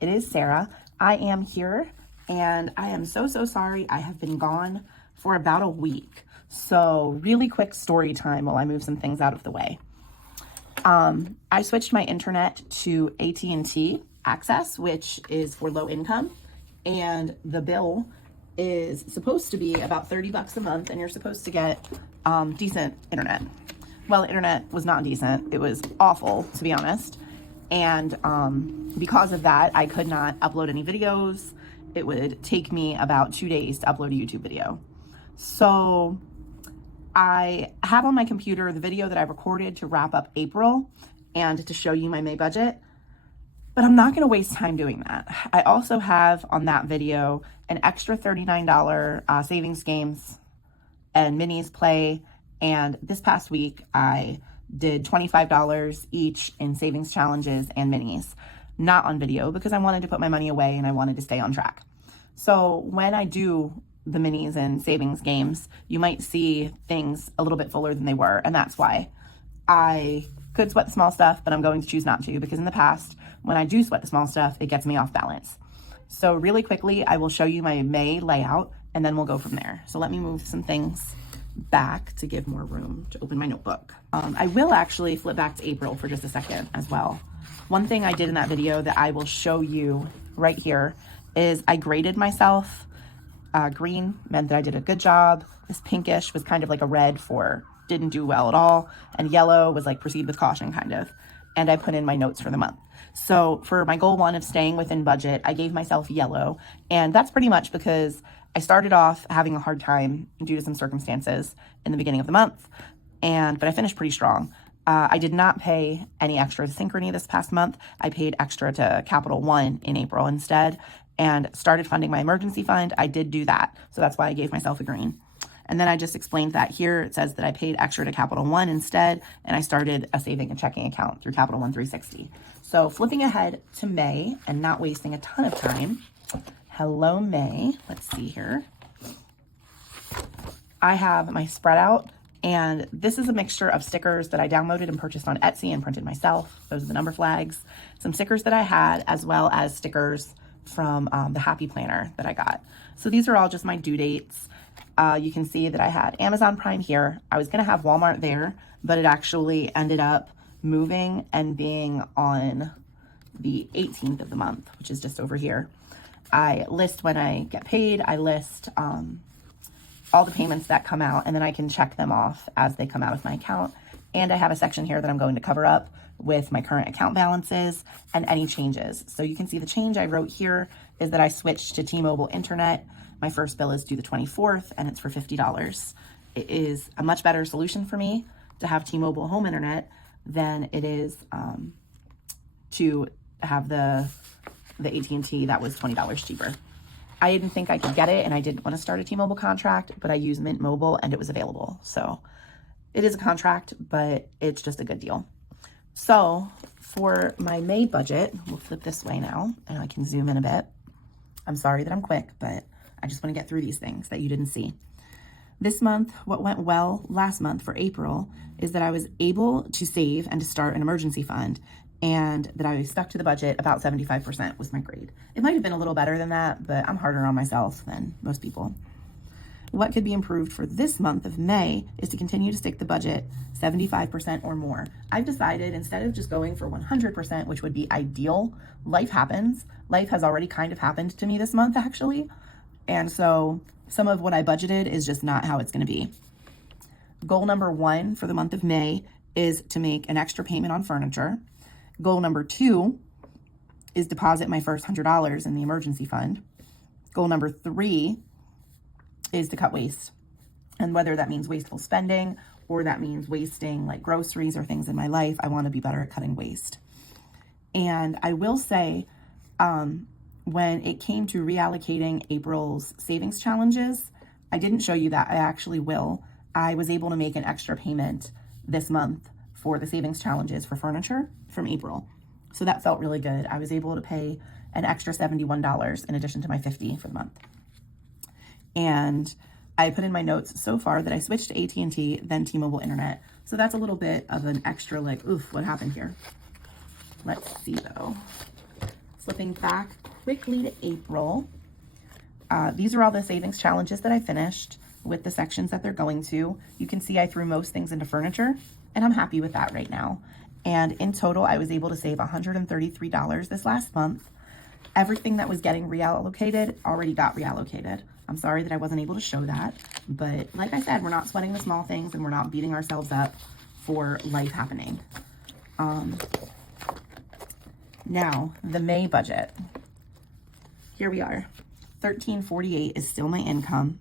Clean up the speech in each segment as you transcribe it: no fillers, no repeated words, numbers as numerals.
It is Sarah. I am here and I am so sorry. I have been gone for about a week. So really quick story time while I move some things out of the way. I switched my internet to AT&T Access, which is for low income, and the bill is supposed to be about 30 bucks a month, and you're supposed to get decent internet. Well, the internet was not decent. It was awful, to be honest. And because of that, I could not upload any videos. It would take me about 2 days to upload a YouTube video. So I have on my computer the video that I recorded to wrap up April and to show you my May budget, but I'm not gonna waste time doing that. I also have on that video an extra $39 savings games and minis play. And this past week, I did $25 each in savings challenges and minis, not on video because I wanted to put my money away and I wanted to stay on track. So when I do the minis and savings games, you might see things a little bit fuller than they were. And that's why I could sweat the small stuff, but I'm going to choose not to, because in the past, when I do sweat the small stuff, it gets me off balance. So really quickly, I will show you my May layout and then we'll go from there. So let me move some things back to give more room to open my notebook. I will actually flip back to April for just a second as well. One thing I did in that video that I will show you right here is I graded myself. Green meant that I did a good job. This pinkish was kind of like a red for didn't do well at all. And yellow was like proceed with caution kind of. And I put in my notes for the month. So for my goal 1 of staying within budget, I gave myself yellow. And that's pretty much because I started off having a hard time due to some circumstances in the beginning of the month, but I finished pretty strong. I did not pay any extra to Synchrony this past month. I paid extra to Capital One in April instead and started funding my emergency fund. I did do that, so that's why I gave myself a green. And then I just explained that here. It says that I paid extra to Capital One instead, and I started a saving and checking account through Capital One 360. So flipping ahead to May and not wasting a ton of time. Hello, May. Let's see here. I have my spread out, and this is a mixture of stickers that I downloaded and purchased on Etsy and printed myself. Those are the number flags. Some stickers that I had, as well as stickers from the Happy Planner that I got. So these are all just my due dates. You can see that I had Amazon Prime here. I was gonna have Walmart there, but it actually ended up moving and being on the 18th of the month, which is just over here. I list when I get paid. I list all the payments that come out, and then I can check them off as they come out of my account. And I have a section here that I'm going to cover up with my current account balances and any changes. So you can see the change I wrote here is that I switched to T-Mobile Internet. My first bill is due the 24th, and it's for $50. It is a much better solution for me to have T-Mobile home internet than it is to have the AT&T that was $20 cheaper. I didn't think I could get it, and I didn't want to start a T-Mobile contract, but I used Mint Mobile and it was available. So it is a contract, but it's just a good deal. So for my May budget, we'll flip this way now and I can zoom in a bit. I'm sorry that I'm quick, but I just want to get through these things that you didn't see. This month, what went well last month for April is that I was able to save and to start an emergency fund, and that I stuck to the budget. About 75% was my grade. It might have been a little better than that, but I'm harder on myself than most people. What could be improved for this month of May is to continue to stick the budget 75% or more. I've decided instead of just going for 100%, which would be ideal, life happens. Life has already kind of happened to me this month, actually. And so some of what I budgeted is just not how it's going to be. Goal number 1 for the month of May is to make an extra payment on furniture. Goal number 2 is deposit my first $100 in the emergency fund. Goal number 3 is to cut waste. And whether that means wasteful spending or that means wasting like groceries or things in my life, I want to be better at cutting waste. And I will say, when it came to reallocating April's savings challenges, I didn't show you that. I actually will. I was able to make an extra payment this month for the savings challenges for furniture from April. So that felt really good. I was able to pay an extra $71 in addition to my $50 for the month. And I put in my notes so far that I switched to AT&T, then T-Mobile Internet. So that's a little bit of an extra like, oof, what happened here? Let's see though. Flipping back quickly to April. These are all the savings challenges that I finished with the sections that they're going to. You can see I threw most things into furniture, and I'm happy with that right now. And in total, I was able to save $133 this last month. Everything that was getting reallocated already got reallocated. I'm sorry that I wasn't able to show that, but like I said, we're not sweating the small things and we're not beating ourselves up for life happening. Now, the May budget. Here we are. $13.48 is still my income.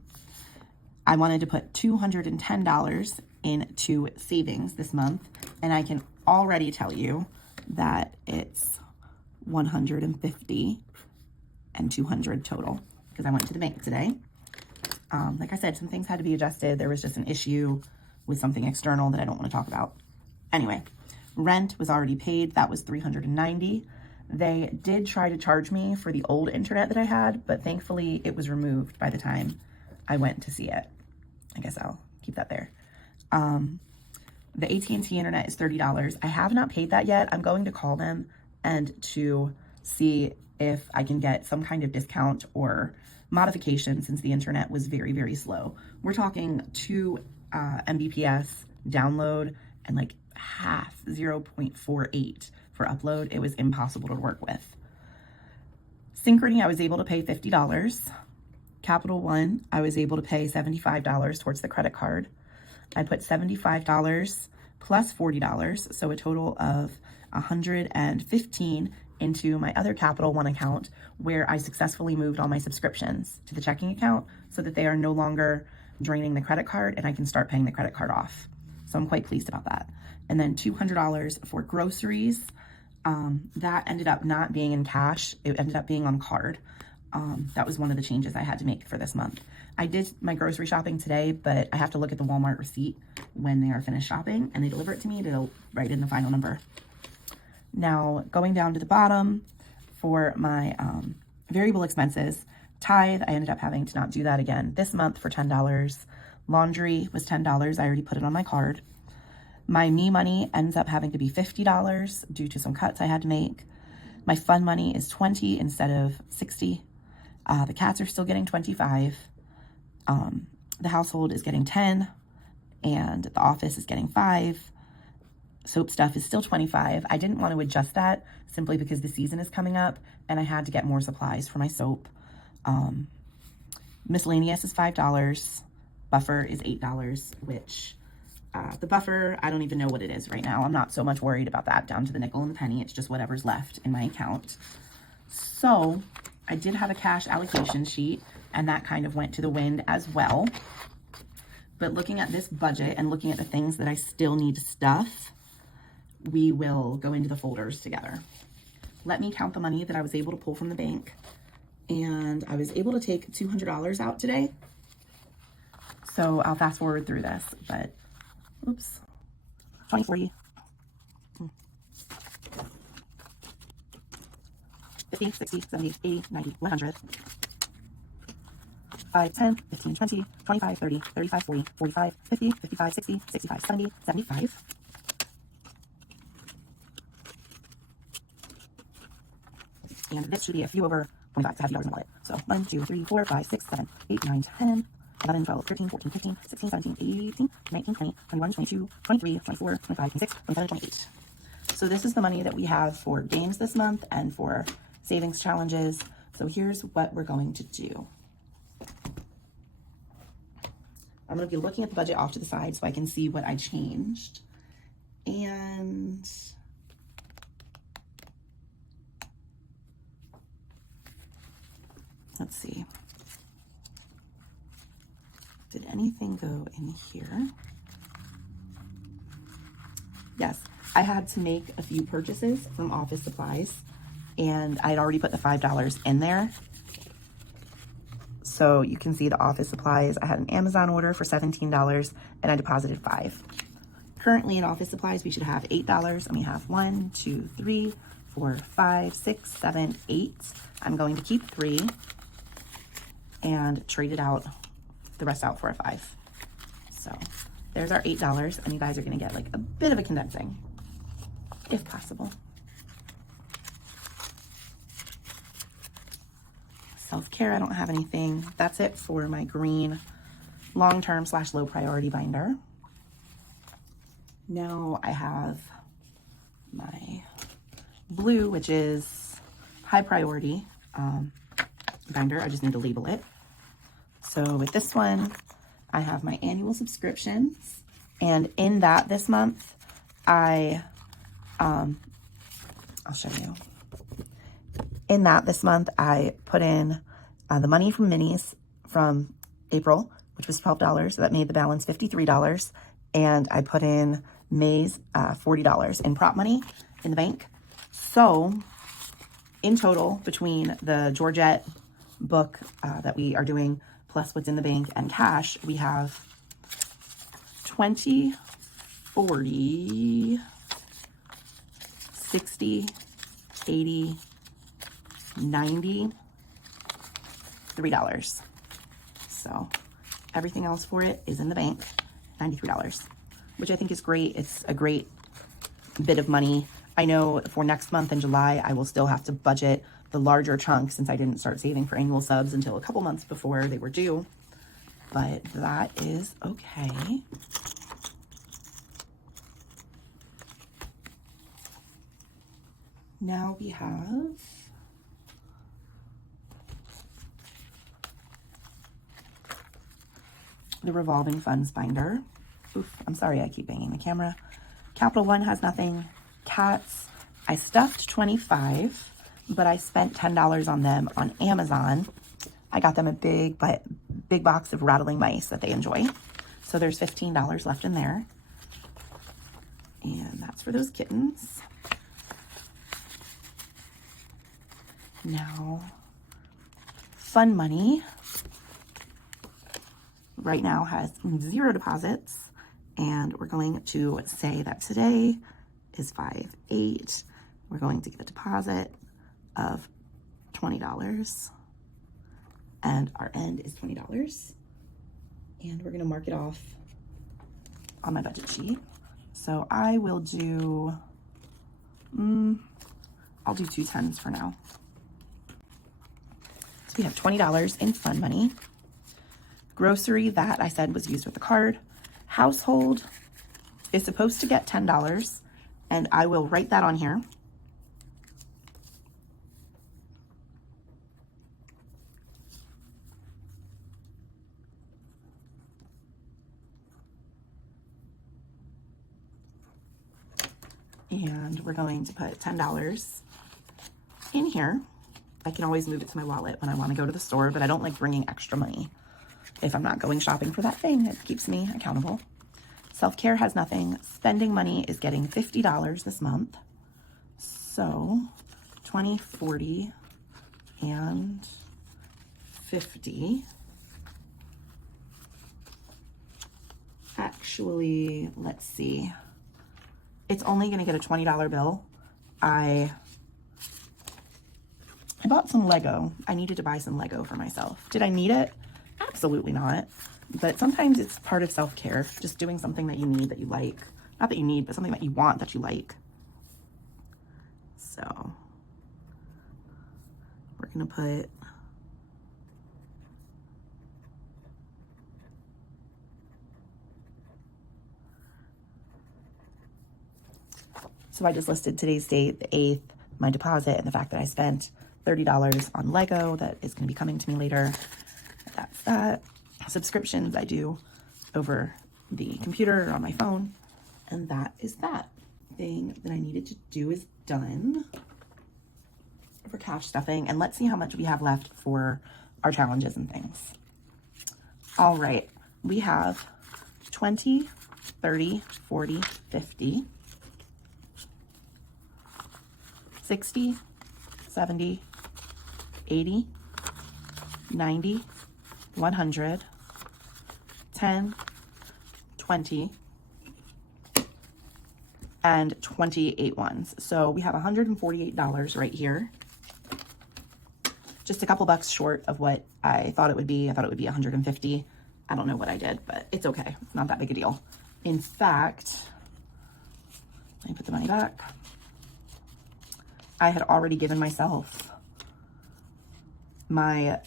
I wanted to put $210 into savings this month, and I can already tell you that it's $150 and $200 total because I went to the bank today. Like I said, some things had to be adjusted. There was just an issue with something external that I don't want to talk about. Anyway, rent was already paid. That was $390. They did try to charge me for the old internet that I had, but thankfully it was removed by the time I went to see it. I guess I'll keep that there. The AT&T internet is $30. I have not paid that yet. I'm going to call them and to see if I can get some kind of discount or modification since the internet was very, very slow. We're talking 2 Mbps download and like half 0.48 for upload. It was impossible to work with. Synchrony, I was able to pay $50. Capital One, I was able to pay $75 towards the credit card. I put $75 plus $40, so a total of $115 into my other Capital One account where I successfully moved all my subscriptions to the checking account so that they are no longer draining the credit card and I can start paying the credit card off. So I'm quite pleased about that. And then $200 for groceries. That ended up not being in cash. It ended up being on card. That was one of the changes I had to make for this month. I did my grocery shopping today, but I have to look at the Walmart receipt when they are finished shopping and they deliver it to me to write in the final number. Now, going down to the bottom for my variable expenses, tithe, I ended up having to not do that again this month for $10. Laundry was $10. I already put it on my card. My me money ends up having to be $50 due to some cuts I had to make. My fun money is $20 instead of $60. The cats are still getting $25. The household is getting $10, and the office is getting $5. Soap stuff is still $25. I didn't want to adjust that simply because the season is coming up and I had to get more supplies for my soap. Miscellaneous is $5. Buffer is $8, which the buffer, I don't even know what it is right now. I'm not so much worried about that down to the nickel and the penny. It's just whatever's left in my account. So I did have a cash allocation sheet and that kind of went to the wind as well. But looking at this budget and looking at the things that I still need to stuff, we will go into the folders together. Let me count the money that I was able to pull from the bank. And I was able to take $200 out today. So I'll fast forward through this, but oops, 20, 40, 50, 60, 70, 80, 90, 100, 5, 10, 15, 20, 25, 30, 35, 40, 45, 50, 55, 60, 65, 70, 75. And this should be a few over 25 to have $50 in the wallet. So 1, 2, 3, 4, 5, 6, 7, 8, 9, 10, 11, 12, 13, 14, 15, 16, 17, 18, 19, 20, 21, 22, 23, 24, 25, 26, 27, 28. So this is the money that we have for games this month and for savings challenges. So here's what we're going to do. I'm going to be looking at the budget off to the side so I can see what I changed. And let's see. Did anything go in here? Yes, I had to make a few purchases from office supplies and I'd already put the $5 in there. So you can see the office supplies. I had an Amazon order for $17 and I deposited $5. Currently in office supplies, we should have $8 and we have 1, 2, 3, 4, 5, 6, 7, 8. I'm going to keep 3 and trade it out, the rest out for a 5. So there's our $8 and you guys are gonna get like a bit of a condensing, if possible. Self-care, I don't have anything. That's it for my green long-term / low priority binder. Now I have my blue, which is high priority binder. I just need to label it. So with this one, I have my annual subscriptions, and in that this month, I'll show you. In that this month, I put in the money from minis from April, which was $12. So that made the balance $53. And I put in May's $40 in prop money in the bank. So in total, between the Georgette book that we are doing, plus what's in the bank and cash, we have 20, 40, 60, 80, 90, $3. So everything else for it is in the bank, $93, which I think is great. It's a great bit of money. I know for next month in July, I will still have to budget the larger chunk since I didn't start saving for annual subs until a couple months before they were due, but that is okay. Now we have the revolving funds binder. Oof, I'm sorry I keep banging the camera. Capital One has nothing. Cats, I stuffed 25, but I spent $10 on them on Amazon. I got them a big box of rattling mice that they enjoy. So there's $15 left in there. And that's for those kittens. Now, Fun Money right now has 0 deposits, and we're going to say that today is 5/8. We're going to give a deposit of $20, and our end is $20, and we're going to mark it off on my budget sheet. So I will do I'll do 2 10s for now. So we have $20 in Fun Money. Grocery, that I said was used with the card. Household is supposed to get $10, and I will write that on here. And we're going to put $10 in here. I can always move it to my wallet when I want to go to the store, but I don't like bringing extra money if I'm not going shopping for that thing. It keeps me accountable. Self-care has nothing. Spending money is getting $50 this month. So 20, 40, and 50. Actually, let's see. It's only going to get a $20 bill. I bought some Lego. I needed to buy some Lego for myself. Did I need it? Absolutely not. But sometimes it's part of self-care, just doing something that you need, that you like. Not that you need, but something that you want, that you like. So we're going to put so I just listed today's date, the 8th, my deposit, and the fact that I spent $30 on Lego that is going to be coming to me later. That's that. Subscriptions I do over the computer or on my phone. And that is that. Thing that I needed to do is done for cash stuffing. And let's see how much we have left for our challenges and things. All right. We have 20, 30, 40, 50, 60, 70, 80, 90, 100, 10, 20, and 28 ones. So we have $148 right here. Just a couple bucks short of what I thought it would be. I thought it would be 150. I don't know what I did, but it's okay. It's not that big a deal. In fact, let me put the money back. I had already given myself my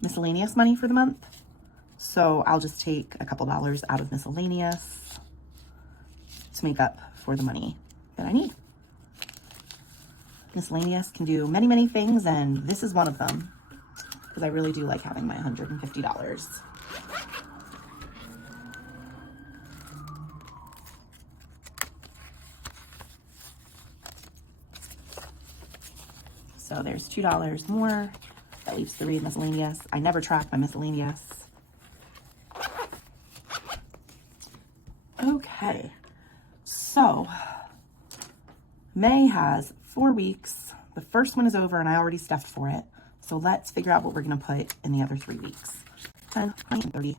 miscellaneous money for the month. So I'll just take a couple dollars out of miscellaneous to make up for the money that I need. Miscellaneous can do many, many things, and this is one of them, because I really do like having my $150. So there's $2 more. That leaves 3 miscellaneous. I never track my miscellaneous. Okay, so May has 4 weeks. The first one is over and I already stuffed for it. So let's figure out what we're gonna put in the other 3 weeks. 10, 20, 30.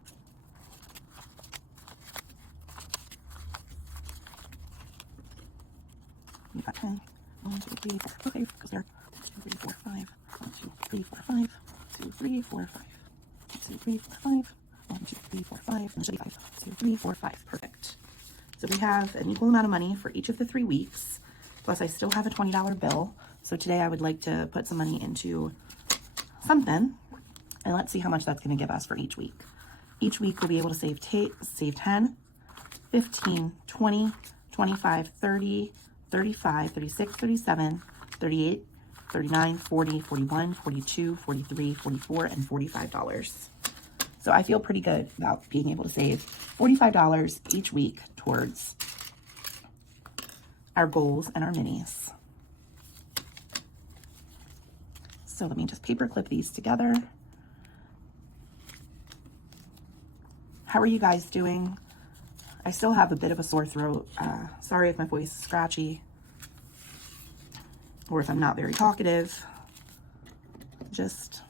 We've got 10. 1, 2, 3, 4. Okay, goes there. 2, 3, 4, 5. 1, 2, 3, 4, 5. 2, 3, 4, 5. 2, 3, 4, 5. 1, 2, 3, 4, 5. And it should be 5. 2, 3, 4, 5. Perfect. So we have an equal amount of money for each of the 3 weeks. Plus I still have a $20 bill. So today I would like to put some money into something. And let's see how much that's going to give us for each week. Each week we'll be able to save 10, 15, 20, 25, 30, 35, 36, 37, 38, 39, 40, 41, 42, 43, 44, and $45. So I feel pretty good about being able to save $45 each week towards our goals and our minis. So let me just paper clip these together. How are you guys doing? I still have a bit of a sore throat. Sorry if my voice is scratchy or if I'm not very talkative. Just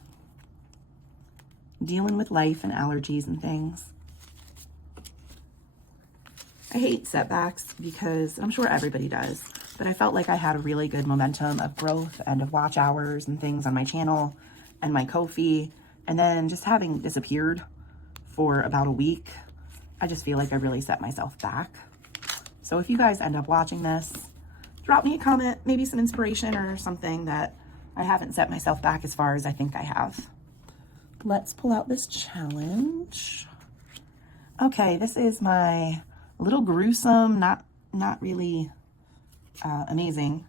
dealing with life and allergies and things. I hate setbacks because I'm sure everybody does, but I felt like I had a really good momentum of growth and of watch hours and things on my channel and my Ko-fi, and then just having disappeared for about a week, I just feel like I really set myself back. So if you guys end up watching this, drop me a comment, maybe some inspiration or something that I haven't set myself back as far as I think I have. Let's pull out this challenge. Okay, this is my little gruesome, not really amazing.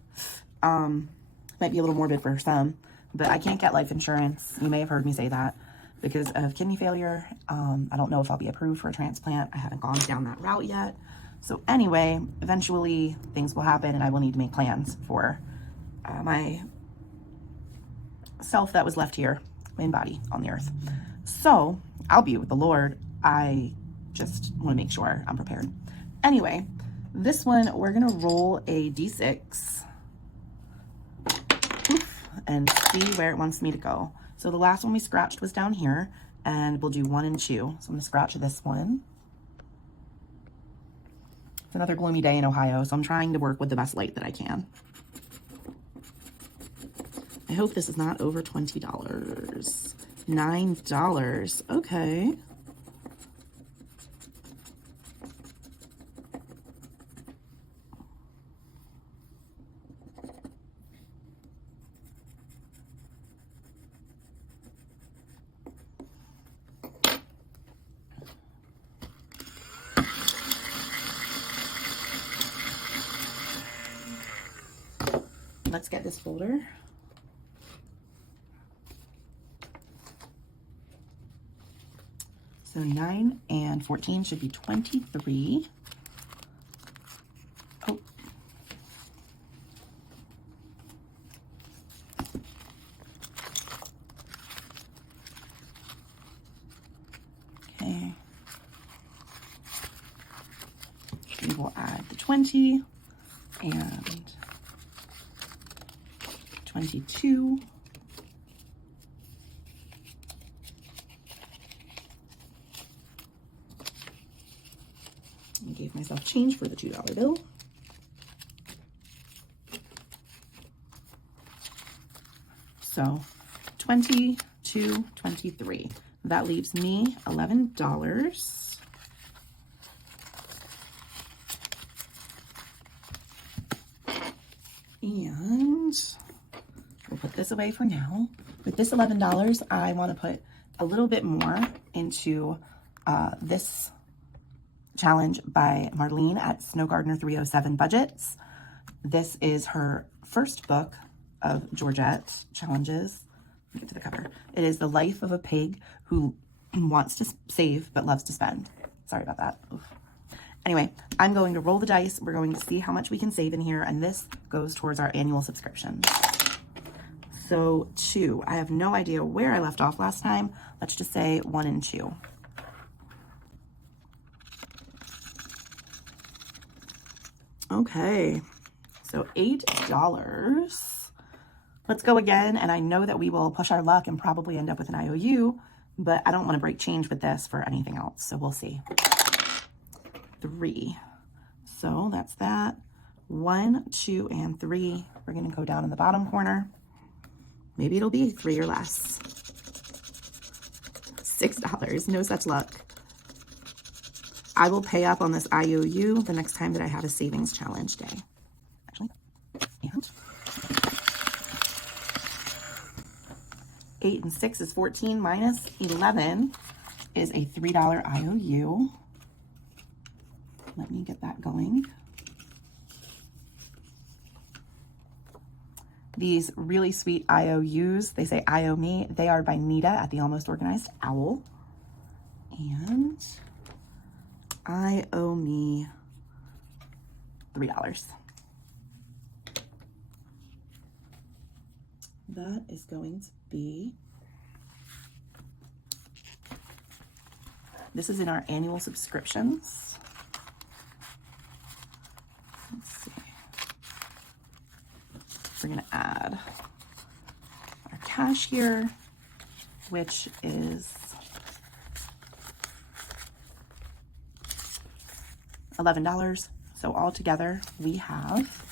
Might be a little morbid for some, but I can't get life insurance. You may have heard me say that because of kidney failure. I don't know if I'll be approved for a transplant. I haven't gone down that route yet. So anyway, eventually things will happen and I will need to make plans for my self that was left here in body on the earth. So I'll be with the Lord. I just want to make sure I'm prepared. Anyway, this one, we're going to roll a D6 and see where it wants me to go. So the last one we scratched was down here, and we'll do 1 and 2. So I'm going to scratch this one. It's another gloomy day in Ohio, so I'm trying to work with the best light that I can. I hope this is not over $20. $9. Okay. Let's get this folder. So 9 and 14 should be 23. Oh. Okay. We will add the 20 and 22. I gave myself change for the $2 bill. So 22, 23. That leaves me $11. And we'll put this away for now. With this $11, I want to put a little bit more into this challenge by Marlene at Snow Gardener 307 Budgets. This is her first book of Georgette challenges. Let me get to the cover. It is The Life of a Pig Who Wants to Save but Loves to Spend. Sorry about that. Oof. Anyway, I'm going to roll the dice. We're going to see how much we can save in here, and this goes towards our annual subscription. So 2. I have no idea where I left off last time. Let's just say 1 and 2. Okay, so $8. Let's go again, and I know that we will push our luck and probably end up with an IOU, but I don't want to break change with this for anything else, so we'll see. 3. So that's that. 1, 2, and 3. We're going to go down in the bottom corner. Maybe it'll be 3 or less. $6. No such luck. I will pay up on this IOU the next time that I have a savings challenge day. Actually, and 8 and 6 is 14 minus 11 is a $3 IOU. Let me get that going. These really sweet IOUs, they say I owe me. They are by Nita at the Almost Organized Owl. And I owe me $3. That is going to be, this is in our annual subscriptions. Let's see. We're going to add our cash here, which is $11. So altogether we have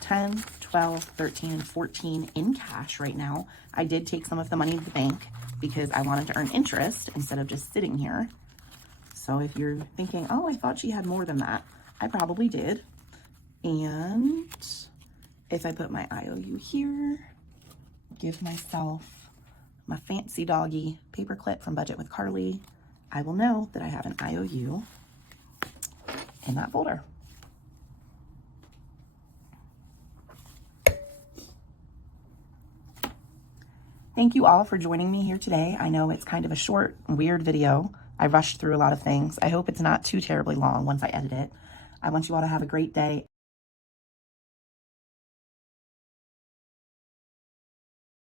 10, 12, 13, and 14 in cash right now. I did take some of the money to the bank because I wanted to earn interest instead of just sitting here. So if you're thinking, oh, I thought she had more than that, I probably did. And if I put my IOU here, give myself my fancy doggy paperclip from Budget with Carly, I will know that I have an IOU in that folder. Thank you all for joining me here today. I know it's kind of a short, weird video. I rushed through a lot of things. I hope it's not too terribly long once I edit it. I want you all to have a great day.